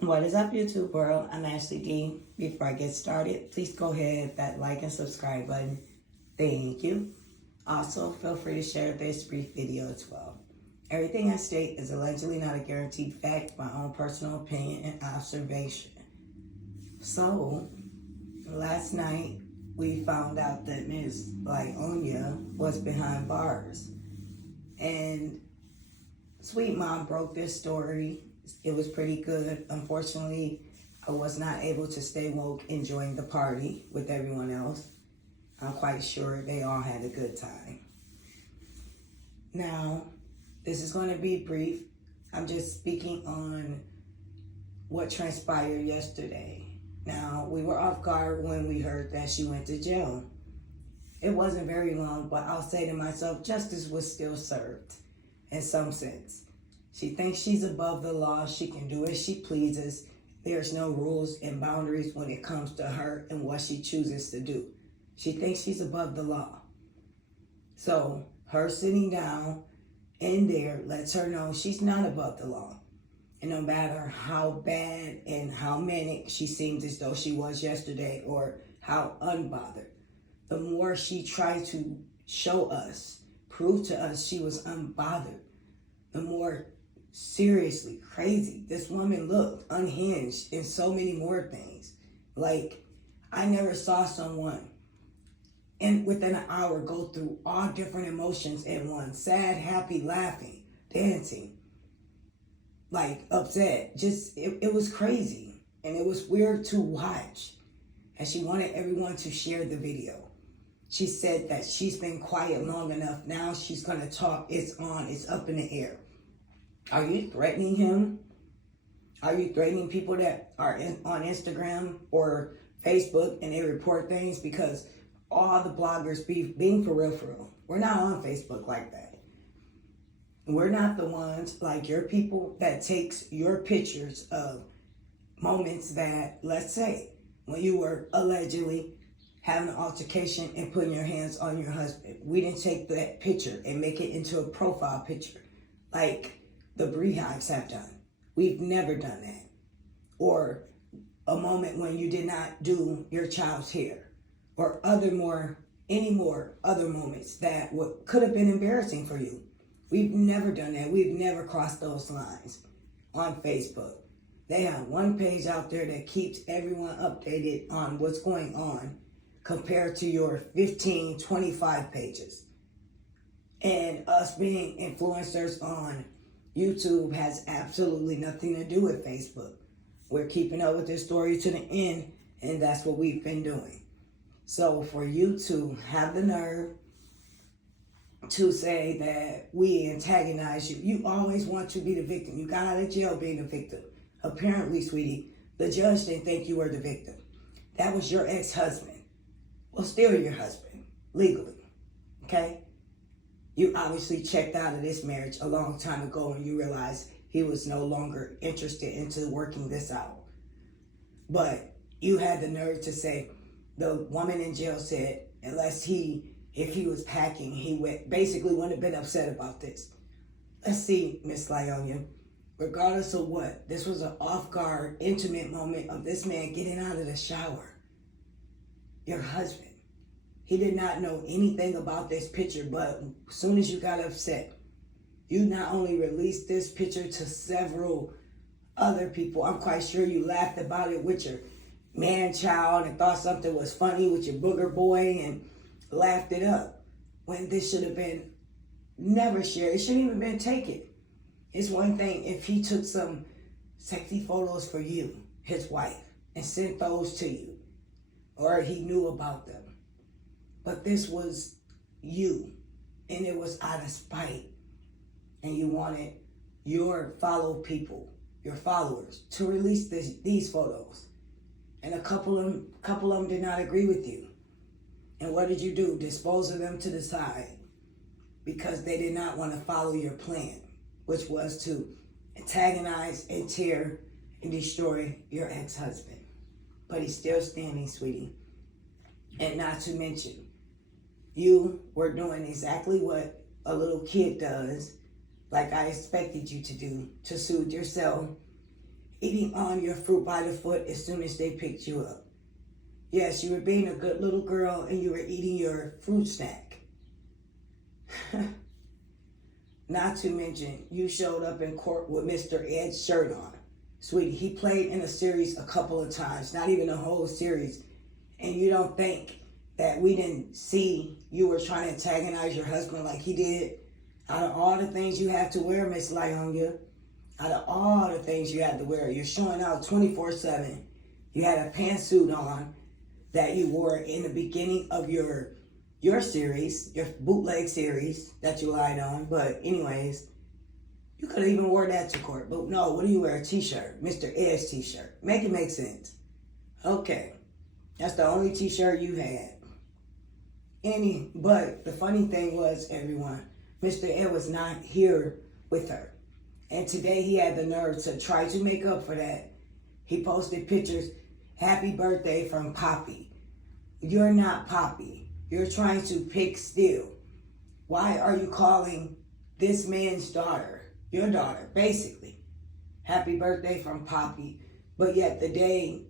What is up, YouTube world? I'm Ashley D. Before I get started, please go ahead, hit that like and subscribe button. Thank you. Also, feel free to share this brief video as well. Everything I state is allegedly not a guaranteed fact, my own personal opinion and observation. So, last night we found out that Ms. Lieonya was behind bars. And Sweet Mom broke this story. It was pretty good. Unfortunately, I was not able to stay woke enjoying the party with everyone else. I'm quite sure they all had a good time. Now, this is going to be brief. I'm just speaking on what transpired yesterday. Now, we were off guard when we heard that she went to jail. It wasn't very long, but I'll say to myself, justice was still served in some sense. She thinks she's above the law. She can do as she pleases. There's no rules and boundaries when it comes to her and what she chooses to do. She thinks she's above the law. So her sitting down in there lets her know she's not above the law. And no matter how bad and how manic she seemed as though she was yesterday, or how unbothered, the more she tried to show us, prove to us she was unbothered, the more seriously crazy this woman looked, unhinged, and so many more things. Like, I never saw someone and within an hour go through all different emotions at once: sad, happy, laughing, dancing, like upset. Just it was crazy, and it was weird to watch. And she wanted everyone to share the video. She said that she's been quiet long enough. Now she's gonna talk. It's on. It's up in the air. Are you threatening him? Are you threatening people that are on Instagram or Facebook and they report things? Because all the bloggers being for real. We're not on Facebook like that. We're not the ones like your people that takes your pictures of moments that, let's say, when you were allegedly having an altercation and putting your hands on your husband. We didn't take that picture and make it into a profile picture like the Beehives have done. We've never done that. Or a moment when you did not do your child's hair, or other moments that could have been embarrassing for you. We've never done that. We've never crossed those lines on Facebook. They have one page out there that keeps everyone updated on what's going on compared to your 15, 25 pages. And us being influencers on YouTube has absolutely nothing to do with Facebook. We're keeping up with this story to the end, and that's what we've been doing. So for you to have the nerve to say that we antagonize you, you always want to be the victim. You got out of jail being the victim. Apparently, sweetie, the judge didn't think you were the victim. That was your ex-husband. Well, still your husband, legally, okay? You obviously checked out of this marriage a long time ago and you realized he was no longer interested into working this out. But you had the nerve to say, the woman in jail said, if he was packing, basically wouldn't have been upset about this. Let's see, Miss Lieonya, regardless of what, this was an off-guard, intimate moment of this man getting out of the shower. Your husband. He did not know anything about this picture, but as soon as you got upset, you not only released this picture to several other people. I'm quite sure you laughed about it with your man-child and thought something was funny with your booger boy and laughed it up. When this should have been never shared. It shouldn't even been taken. It's one thing if he took some sexy photos for you, his wife, and sent those to you, or he knew about them. But this was you, and it was out of spite. And you wanted your your followers, to release these photos. And a couple of them did not agree with you. And what did you do? Dispose of them to the side because they did not want to follow your plan, which was to antagonize and tear and destroy your ex-husband. But he's still standing, sweetie. And not to mention, you were doing exactly what a little kid does, like I expected you to do, to soothe yourself eating on your fruit by the foot as soon as they picked you up. Yes, you were being a good little girl and you were eating your fruit snack. Not to mention, you showed up in court with Mr. Ed's shirt on. Sweetie, he played in a series a couple of times, not even a whole series. And you don't think that we didn't see you were trying to antagonize your husband like he did? Out of all the things you have to wear, Miss Lieonya, out of all the things you had to wear, you're showing out 24/7. You had a pantsuit on that you wore in the beginning of your series, your bootleg series that you lied on. But anyways, you could have even wore that to court. But no, what do you wear? A t-shirt, Mr. Ed's t-shirt. Make it make sense. Okay, that's the only t-shirt you had. But the funny thing was, everyone, Mr. Ed was not here with her. And today he had the nerve to try to make up for that. He posted pictures, happy birthday from Poppy. You're not Poppy. You're trying to pick steal. Why are you calling this man's daughter, your daughter, basically, happy birthday from Poppy? But yet the day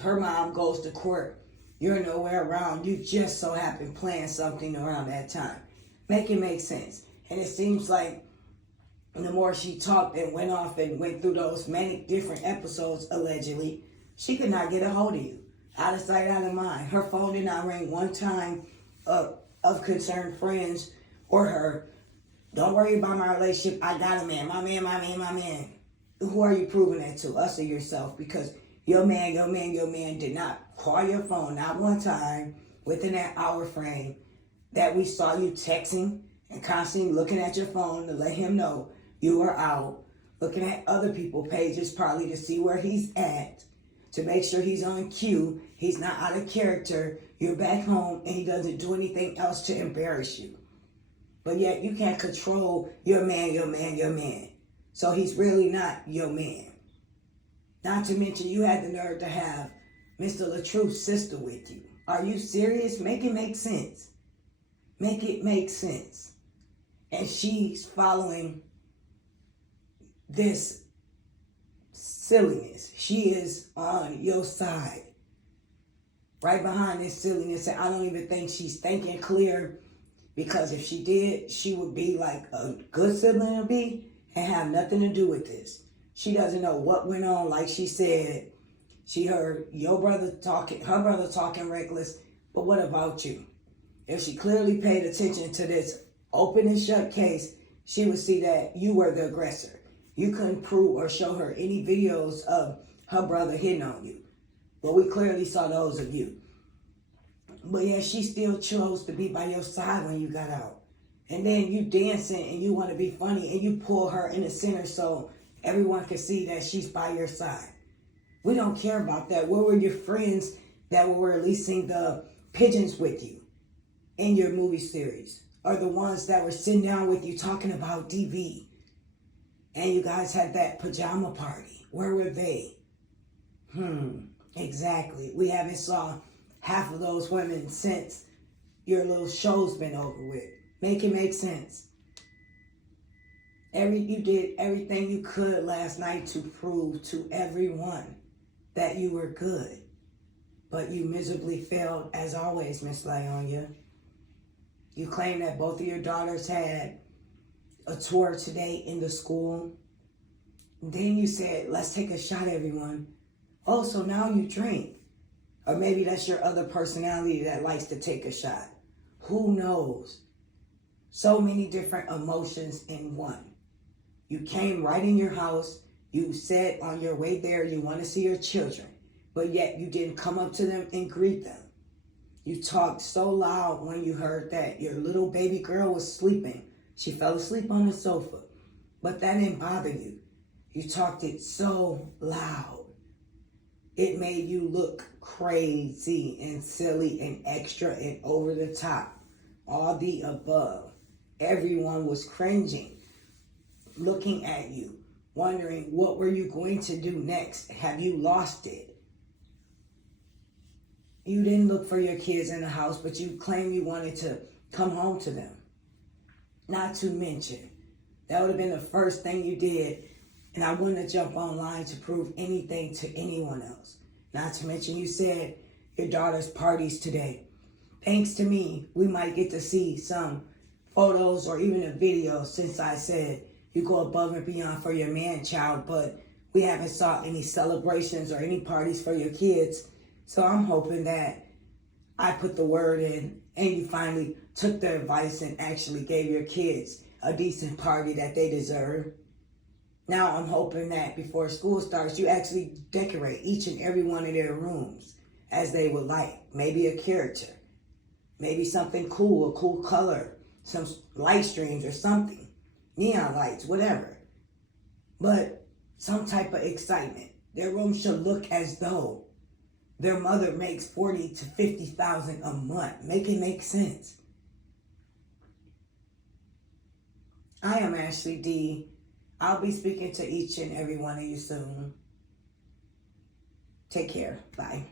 her mom goes to court, you're nowhere around. You just so happen playing something around that time. Make it make sense. And it seems like the more she talked and went off and went through those many different episodes, allegedly, she could not get a hold of you. Out of sight, out of mind. Her phone did not ring one time of concerned friends or her. Don't worry about my relationship. I got a man. My man. Who are you proving that to? Us or yourself? Because your man did not call your phone not one time within that hour frame that we saw you texting and constantly looking at your phone to let him know you were out, looking at other people's pages probably to see where he's at, to make sure he's on cue, he's not out of character, you're back home, and he doesn't do anything else to embarrass you. But yet you can't control your man. So he's really not your man. Not to mention you had the nerve to have Mr. LaTruth's sister with you. Are you serious? Make it make sense. Make it make sense. And she's following this silliness. She is on your side. Right behind this silliness. And I don't even think she's thinking clear, because if she did, she would be like a good sibling to be and have nothing to do with this. She doesn't know what went on. Like she said, she heard her brother talking reckless. But what about you? If she clearly paid attention to this open and shut case, she would see that you were the aggressor. You couldn't prove or show her any videos of her brother hitting on you. But we clearly saw those of you. But yeah, she still chose to be by your side when you got out. And then you dancing and you want to be funny and you pull her in the center so everyone can see that she's by your side. We don't care about that. Where were your friends that were releasing the pigeons with you in your movie series? Or the ones that were sitting down with you talking about DV? And you guys had that pajama party. Where were they? Exactly. We haven't saw half of those women since your little show's been over with. Make it make sense. You did everything you could last night to prove to everyone that you were good. But you miserably failed, as always, Miss Lieonya. You claim that both of your daughters had a tour today in the school. Then you said, let's take a shot, everyone. Oh, so now you drink. Or maybe that's your other personality that likes to take a shot. Who knows? So many different emotions in one. You came right in your house. You said on your way there you want to see your children. But yet you didn't come up to them and greet them. You talked so loud when you heard that your little baby girl was sleeping. She fell asleep on the sofa. But that didn't bother you. You talked it so loud. It made you look crazy and silly and extra and over the top. All the above. Everyone was cringing, looking at you, wondering what were you going to do next? Have you lost it? You didn't look for your kids in the house, but you claimed you wanted to come home to them. Not to mention, that would have been the first thing you did And I wouldn't jump online to prove anything to anyone else. Not to mention, you said your daughter's parties today. Thanks to me, we might get to see some photos or even a video, since I said you go above and beyond for your man-child, but we haven't saw any celebrations or any parties for your kids. So I'm hoping that I put the word in and you finally took the advice and actually gave your kids a decent party that they deserve. Now I'm hoping that before school starts, you actually decorate each and every one of their rooms as they would like. Maybe a character, maybe something cool, a cool color, some light streams or something, neon lights, whatever. But some type of excitement. Their room should look as though their mother makes $40,000 to $50,000 a month. Make it make sense. I am Ashley D. I'll be speaking to each and every one of you soon. Take care. Bye.